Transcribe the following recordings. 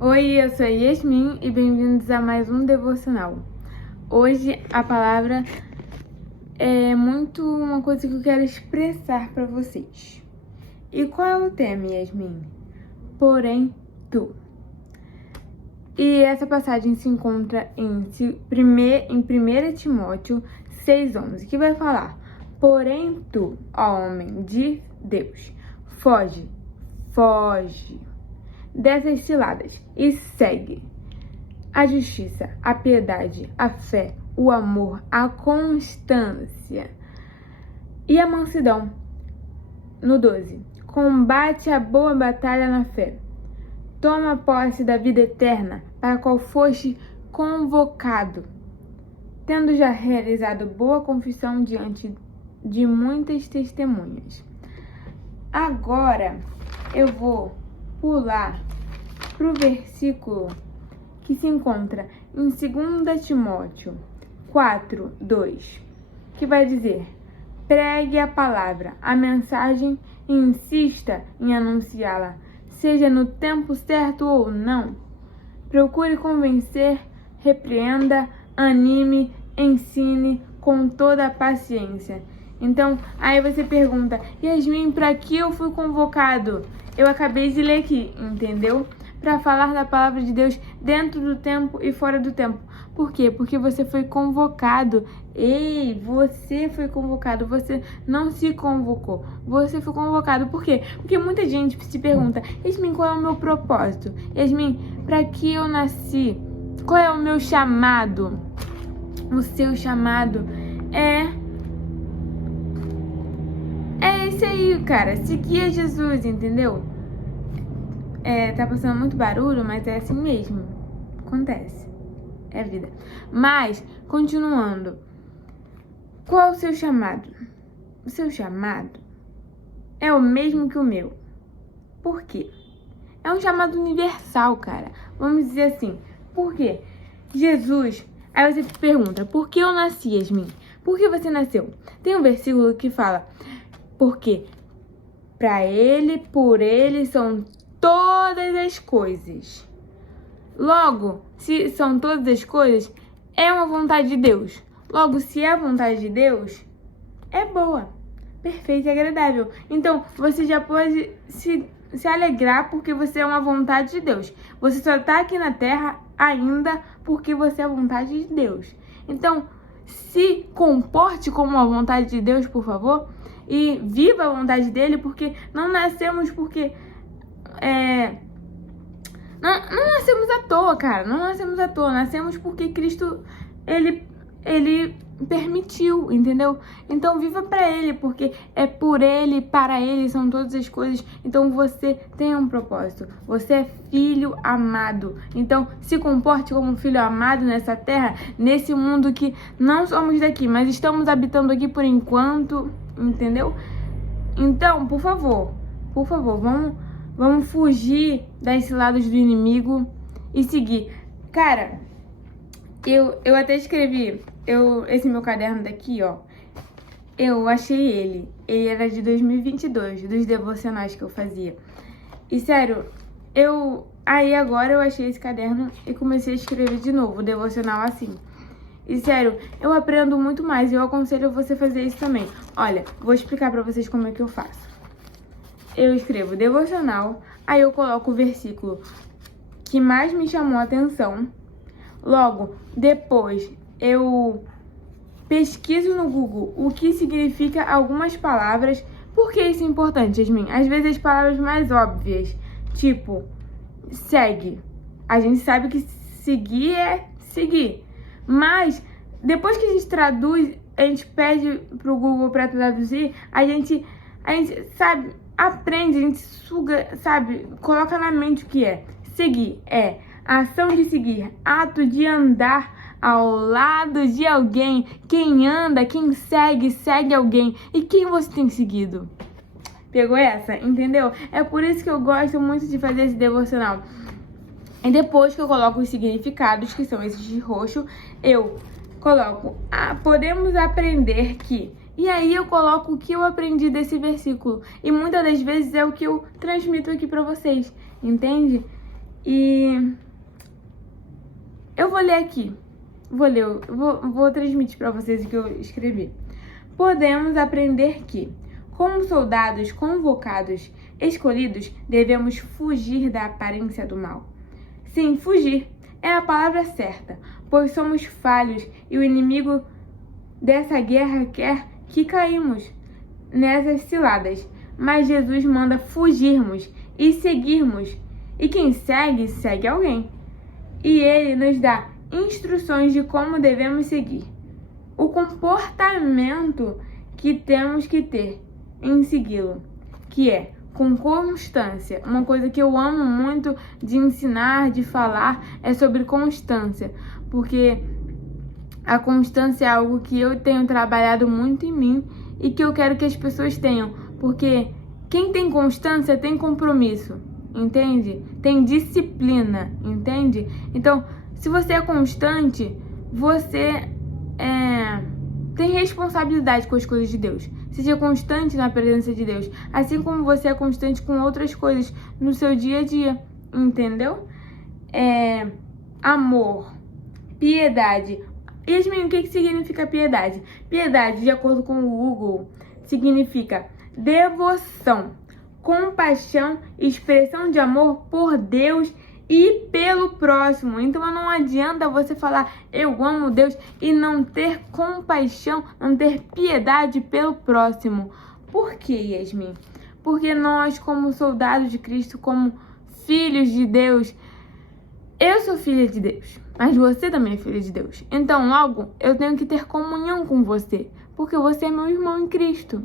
Oi, eu sou a Yasmin e bem-vindos a mais um devocional. Hoje a palavra é muito uma coisa que eu quero expressar para vocês. E qual é o tema, Yasmin? Porém, tu. E essa passagem se encontra em 1 Timóteo 6,11, que vai falar: porém tu, ó homem de Deus, foge dessas ciladas e segue a justiça, a piedade, a fé, o amor, a constância e a mansidão. No 12, combate a boa batalha na fé. Toma posse da vida eterna, para a qual foste convocado, tendo já realizado boa confissão diante de muitas testemunhas. Agora eu vou pular para o versículo que se encontra em 2 Timóteo 4:2, que vai dizer: pregue a palavra, a mensagem, e insista em anunciá-la, seja no tempo certo ou não. Procure convencer, repreenda, anime, ensine com toda a paciência. Então, aí você pergunta: Yasmin, para que eu fui convocado? Eu acabei de ler aqui, entendeu? Para falar da palavra de Deus dentro do tempo e fora do tempo. Por quê? Porque você foi convocado. Ei, você foi convocado. Você não se convocou. Você foi convocado. Por quê? Porque muita gente se pergunta: Yasmin, qual é o meu propósito? Yasmin, para que eu nasci? Qual é o meu chamado? O seu chamado é esse aí, cara. Seguir a Jesus, entendeu? Tá passando muito barulho, mas é assim mesmo. Acontece. É vida. Mas, continuando. Qual é o seu chamado? O seu chamado é o mesmo que o meu. Por quê? É um chamado universal, cara. Vamos dizer assim. Por quê? Jesus... Aí você se pergunta: por que eu nasci, Yasmin? Por que você nasceu? Tem um versículo que fala: porque para ele, por ele são todas as coisas. Logo, se são todas as coisas, é uma vontade de Deus. Logo, se é a vontade de Deus, é boa, perfeita e agradável. Então, você já pode se alegrar porque você é uma vontade de Deus. Você só está aqui na terra ainda porque você é a vontade de Deus. Então, se comporte como a vontade de Deus, por favor, e viva a vontade dele, porque não nascemos porque... Não nascemos à toa, cara. Não nascemos à toa. Nascemos porque Cristo, ele permitiu, entendeu? Então viva pra ele, porque é por ele, para ele são todas as coisas. Então você tem um propósito. Você é filho amado. Então se comporte como um filho amado nessa terra, nesse mundo que não somos daqui, mas estamos habitando aqui por enquanto, entendeu? Então, por favor, vamos fugir das ciladas do inimigo e seguir. Cara, eu até escrevi, esse meu caderno daqui, ó, eu achei ele. Ele era de 2022, dos devocionais que eu fazia. E sério, aí agora eu achei esse caderno e comecei a escrever de novo, o devocional assim. E sério, eu aprendo muito mais e eu aconselho você a fazer isso também. Olha, vou explicar pra vocês como é que eu faço. Eu escrevo devocional, aí eu coloco o versículo que mais me chamou a atenção. Logo, depois eu pesquiso no Google o que significa algumas palavras. Por que isso é importante, Yasmin? Às vezes as palavras mais óbvias, tipo, segue. A gente sabe que seguir é seguir. Mas, depois que a gente traduz, a gente pede pro Google pra traduzir, a gente sabe, aprende, a gente suga, sabe, coloca na mente o que é. Seguir é a ação de seguir, ato de andar ao lado de alguém. Quem anda, quem segue, segue alguém. E quem você tem seguido? Pegou essa? Entendeu? É por isso que eu gosto muito de fazer esse devocional. E depois que eu coloco os significados, que são esses de roxo, eu coloco: podemos aprender que... E aí eu coloco o que eu aprendi desse versículo. E muitas das vezes é o que eu transmito aqui pra vocês, entende? E eu vou ler aqui. Vou transmitir para vocês o que eu escrevi. Podemos aprender que, como soldados convocados, escolhidos, devemos fugir da aparência do mal. Sim, fugir é a palavra certa, pois somos falhos e o inimigo dessa guerra quer que caímos nessas ciladas. Mas Jesus manda fugirmos e seguirmos. E quem segue, segue alguém. E ele nos dá instruções de como devemos seguir. O comportamento que temos que ter em segui-lo, que é com constância. Uma coisa que eu amo muito de ensinar, de falar, é sobre constância, porque a constância é algo que eu tenho trabalhado muito em mim e que eu quero que as pessoas tenham, porque quem tem constância tem compromisso, entende? Tem disciplina, entende? Então, se você é constante, você tem responsabilidade com as coisas de Deus. Seja constante na presença de Deus, assim como você é constante com outras coisas no seu dia a dia, entendeu? Amor, piedade. Yasmin, o que significa piedade? Piedade, de acordo com o Google, significa devoção, compaixão, expressão de amor por Deus e pelo próximo. Então não adianta você falar eu amo Deus e não ter compaixão, não ter piedade pelo próximo. Por quê, Yasmin? Porque nós, como soldados de Cristo, como filhos de Deus, eu sou filha de Deus, mas você também é filha de Deus. Então logo eu tenho que ter comunhão com você, porque você é meu irmão em Cristo.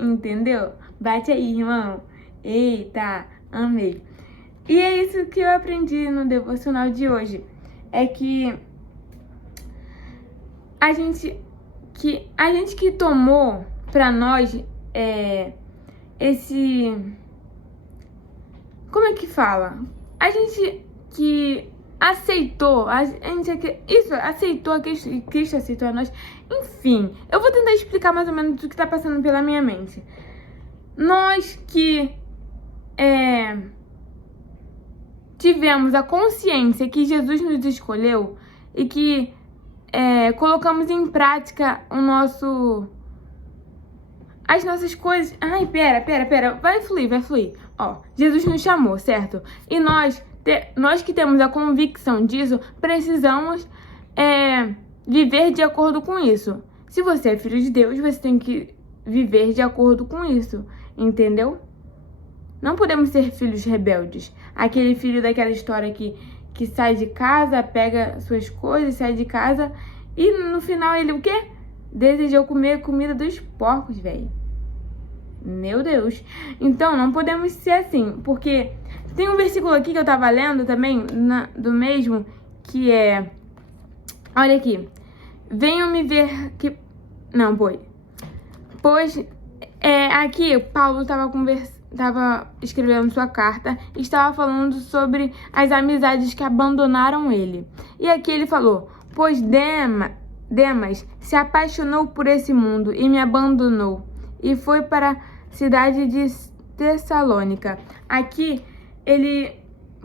Entendeu? Bate aí, irmão. Eita, amei. E é isso que eu aprendi no devocional de hoje. É que a gente que tomou pra nós esse... Como é que fala? A gente que aceitou, aceitou a Cristo e Cristo aceitou a nós. Enfim, eu vou tentar explicar mais ou menos o que tá passando pela minha mente. Nós que tivemos a consciência que Jesus nos escolheu e que colocamos em prática as nossas coisas. Ai, pera, vai fluir. Ó, Jesus nos chamou, certo? E nós que temos a convicção disso, precisamos viver de acordo com isso. Se você é filho de Deus, você tem que viver de acordo com isso, entendeu? Não podemos ser filhos rebeldes. Aquele filho daquela história que sai de casa, pega suas coisas, sai de casa e no final ele o quê? Desejou comer comida dos porcos, velho. Meu Deus. Então, não podemos ser assim, porque tem um versículo aqui que eu tava lendo também, do mesmo, que é... Olha aqui. Venham me ver que... Não, Pois, aqui, Paulo tava escrevendo sua carta e estava falando sobre as amizades que abandonaram ele. E aqui ele falou, pois Demas se apaixonou por esse mundo e me abandonou e foi para a cidade de Tessalônica. Aqui,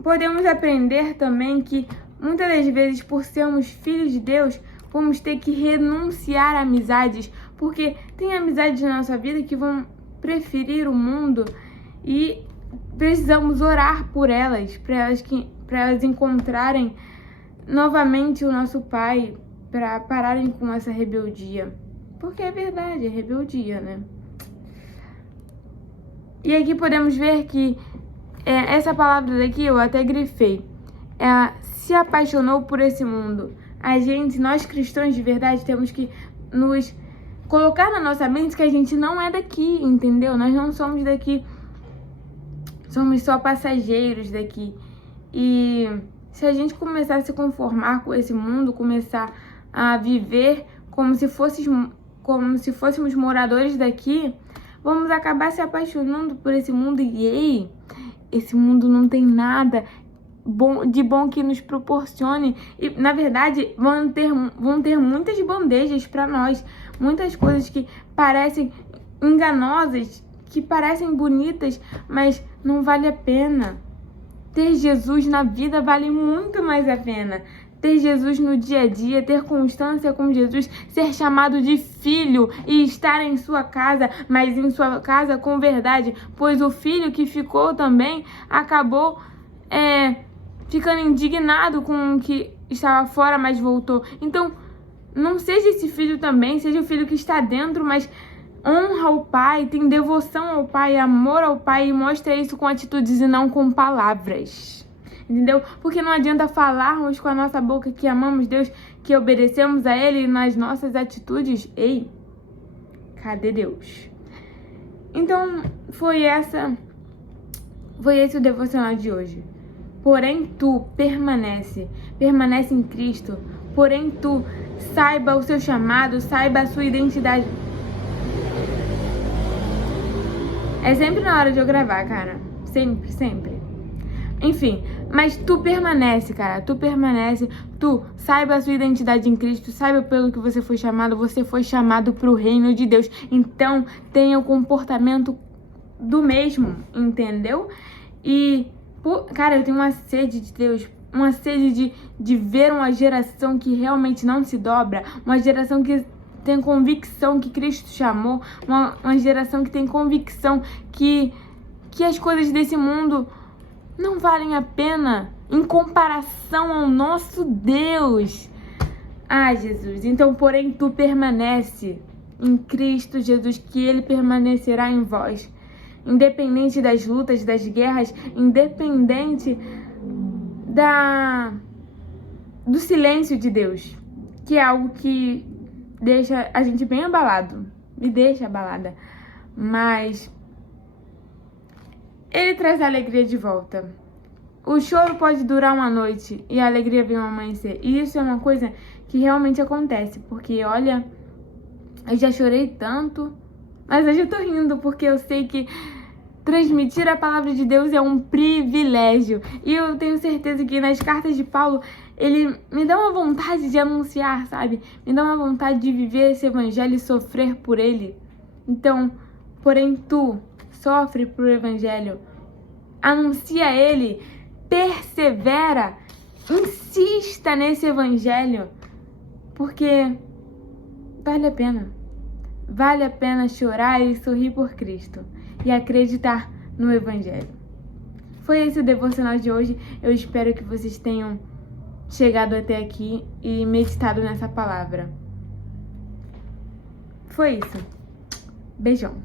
podemos aprender também que muitas das vezes, por sermos filhos de Deus, vamos ter que renunciar a amizades, porque tem amizades na nossa vida que vão preferir o mundo e precisamos orar por elas, para elas encontrarem novamente o nosso Pai, para pararem com essa rebeldia. Porque é verdade, é rebeldia, né? E aqui podemos ver que essa palavra daqui eu até grifei. Se apaixonou por esse mundo. Nós cristãos de verdade, temos que nos colocar na nossa mente que a gente não é daqui, entendeu? Nós não somos daqui. Somos só passageiros daqui. E se a gente começar a se conformar com esse mundo, começar a viver como se fôssemos moradores daqui, vamos acabar se apaixonando por esse mundo e esse mundo não tem nada de bom que nos proporcione. E, na verdade, vão ter muitas bandejas para nós, muitas coisas que parecem enganosas, que parecem bonitas, mas não vale a pena. Ter Jesus na vida vale muito mais a pena. Ter Jesus no dia a dia, ter constância com Jesus, ser chamado de filho e estar em sua casa, mas em sua casa com verdade, pois o filho que ficou também acabou ficando indignado com o que estava fora, mas voltou. Então, não seja esse filho também, seja o filho que está dentro, mas honra o Pai, tem devoção ao Pai, amor ao Pai e mostra isso com atitudes e não com palavras. Entendeu? Porque não adianta falarmos com a nossa boca que amamos Deus, que obedecemos a Ele nas nossas atitudes. Ei, cadê Deus? Então, foi esse o devocional de hoje. Porém, tu permanece em Cristo. Porém, tu saiba o seu chamado, saiba a sua identidade. É sempre na hora de eu gravar, cara. Sempre, sempre. Enfim, mas tu permanece, cara. Tu permanece. Tu saiba a sua identidade em Cristo. Saiba pelo que você foi chamado. Você foi chamado pro reino de Deus. Então, tenha o comportamento do mesmo, entendeu? E, cara, eu tenho uma sede de Deus. Uma sede de ver uma geração que realmente não se dobra. Uma geração que tem convicção que Cristo chamou. Uma geração que tem convicção que as coisas desse mundo não valem a pena em comparação ao nosso Deus. Ah, Jesus, então, porém, tu permanece em Cristo Jesus, que Ele permanecerá em vós. Independente das lutas, das guerras, independente do silêncio de Deus, que é algo que deixa a gente bem abalado, me deixa abalada, mas Ele traz a alegria de volta. O choro pode durar uma noite e a alegria vem ao amanhecer. E isso é uma coisa que realmente acontece, porque olha, eu já chorei tanto, mas hoje eu tô rindo porque eu sei que transmitir a palavra de Deus é um privilégio. E eu tenho certeza que nas cartas de Paulo, ele me dá uma vontade de anunciar, sabe? Me dá uma vontade de viver esse evangelho e sofrer por ele. Então, porém tu sofre por evangelho, anuncia ele, persevera, insista nesse evangelho, porque vale a pena. Vale a pena chorar e sorrir por Cristo e acreditar no evangelho. Foi esse o devocional de hoje. Eu espero que vocês tenham chegado até aqui e meditado nessa palavra. Foi isso. Beijão.